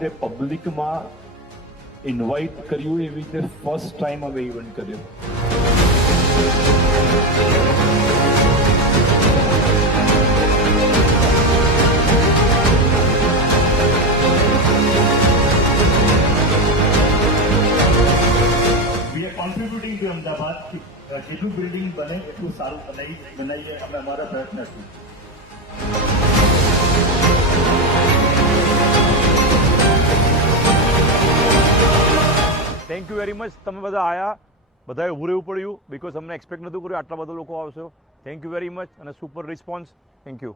રીતે પબ્લિકમાં ઇન્વાઇટ કર્યું, એવી રીતે ફર્સ્ટ ટાઈમ અમે ઇવેન્ટ કર્યો. કોન્ટ્રીબ્યુટિંગ ટુ અમદાવાદ, જેટલું બિલ્ડિંગ બને એટલું સારું બનાવીએ અમે અમારા પ્રયત્ન છે. Thank you very much. તમે બધા આવ્યા, બધાએ ઊભું રહેવું પડ્યું, બિકોઝ અમને એક્સપેક્ટ નહોતું કર્યું આટલા બધા લોકો આવશે. થેન્ક યુ વેરી મચ અને સુપર રિસ્પોન્સ. Thank you.